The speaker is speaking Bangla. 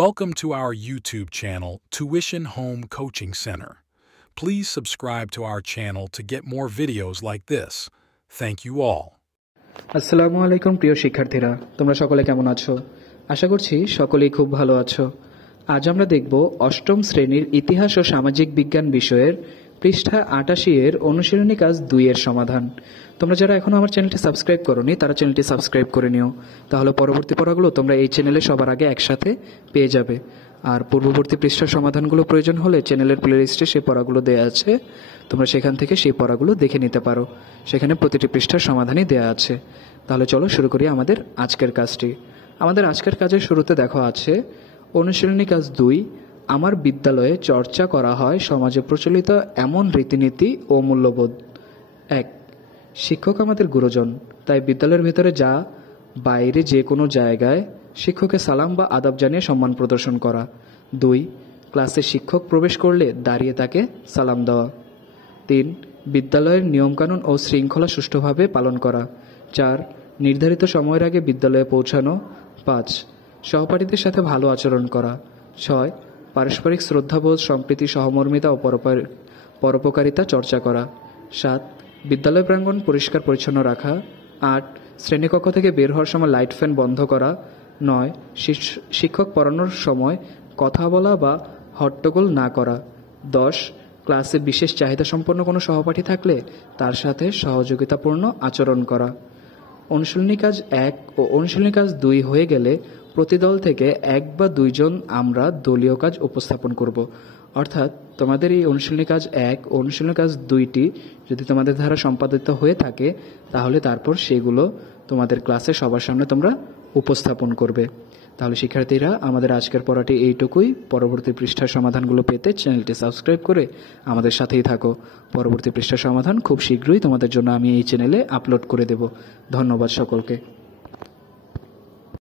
Welcome to our YouTube channel, Tuition Home Coaching Center. Please subscribe to our channel to get more videos like this. Thank you all. আসসালামু আলাইকুম প্রিয় শিক্ষার্থীরা, তোমরা সকলে কেমন আছো? আশা করছি সকলেই খুব ভালো আছো। আজ আমরা দেখব অষ্টম শ্রেণীর ইতিহাস ও সামাজিক বিজ্ঞান বিষয়ের পৃষ্ঠা ৮৮ এর অনুশীলনী কাজ ২ এর সমাধান। তোমরা যারা এখনো আমার চ্যানেলটি সাবস্ক্রাইব করোনি তারা চ্যানেলটি সাবস্ক্রাইব করে নিও, তাহলে পরবর্তী পড়াগুলো তোমরা এই চ্যানেলে সবার আগে একসাথে পেয়ে যাবে। আর পূর্ববর্তী পৃষ্ঠার সমাধানগুলো প্রয়োজন হলে চ্যানেলের প্লেলিস্টে সেই পড়াগুলো দেওয়া আছে, তোমরা সেখান থেকে সেই পড়াগুলো দেখে নিতে পারো। সেখানে প্রতিটি পৃষ্ঠার সমাধানই দেওয়া আছে। তাহলে চলো শুরু করি আমাদের আজকের কাজটি। আমাদের আজকের কাজের শুরুতে দেখো আছে অনুশীলনী কাজ ২। আমার বিদ্যালয়ে চর্চা করা হয় সমাজে প্রচলিত এমন রীতিনীতি ও মূল্যবোধ। ১, শিক্ষক আমাদের গুরুজন, তাই বিদ্যালয়ের ভেতরে যা বাইরে যে কোনো জায়গায় শিক্ষককে সালাম বা আদাব জানিয়ে সম্মান প্রদর্শন করা। ২, ক্লাসে শিক্ষক প্রবেশ করলে দাঁড়িয়ে তাকে সালাম দেওয়া। ৩, বিদ্যালয়ের নিয়মকানুন ও শৃঙ্খলা সুষ্ঠুভাবে পালন করা। ৪, নির্ধারিত সময়ের আগে বিদ্যালয়ে পৌঁছানো। ৫, সহপাঠীদের সাথে ভালো আচরণ করা। ৬, পারস্পরিক শ্রদ্ধাবোধ, সম্প্রীতি, সহমর্মিতা ও পরোপকারিতা চর্চা করা। ৭, বিদ্যালয় প্রাঙ্গণ পরিষ্কার পরিচ্ছন্ন রাখা। ৮, শ্রেণীকক্ষ থেকে বের হওয়ার সময় লাইট ফ্যান বন্ধ করা। ৯, শিক্ষক পড়ানোর সময় কথা বলা বা হট্টগোল না করা। ১০, ক্লাসে বিশেষ চাহিদা সম্পন্ন কোনো সহপাঠী থাকলে তার সাথে সহযোগিতাপূর্ণ আচরণ করা। অনুশীলনী কাজ ১ ও অনুশীলনী কাজ ২ হয়ে গেলে প্রতি দল থেকে ১ বা ২ জন আমরা দলীয় কাজ উপস্থাপন করব। অর্থাৎ তোমাদের এই অনুশীলনী কাজ ১ ও অনুশীলনী কাজ ২টি যদি তোমাদের দ্বারা সম্পাদিত হয়ে থাকে তাহলে তারপর সেগুলো তোমাদের ক্লাসে সবার সামনে তোমরা উপস্থাপন করবে। তাহলে শিক্ষার্থীরা, আমাদের আজকের পড়াটি এইটুকুই। পরবর্তী পৃষ্ঠার সমাধানগুলো পেতে চ্যানেলটি সাবস্ক্রাইব করে আমাদের সাথেই থাকো। পরবর্তী পৃষ্ঠার সমাধান খুব শীঘ্রই তোমাদের জন্য আমি এই চ্যানেলে আপলোড করে দেব। ধন্যবাদ সকলকে।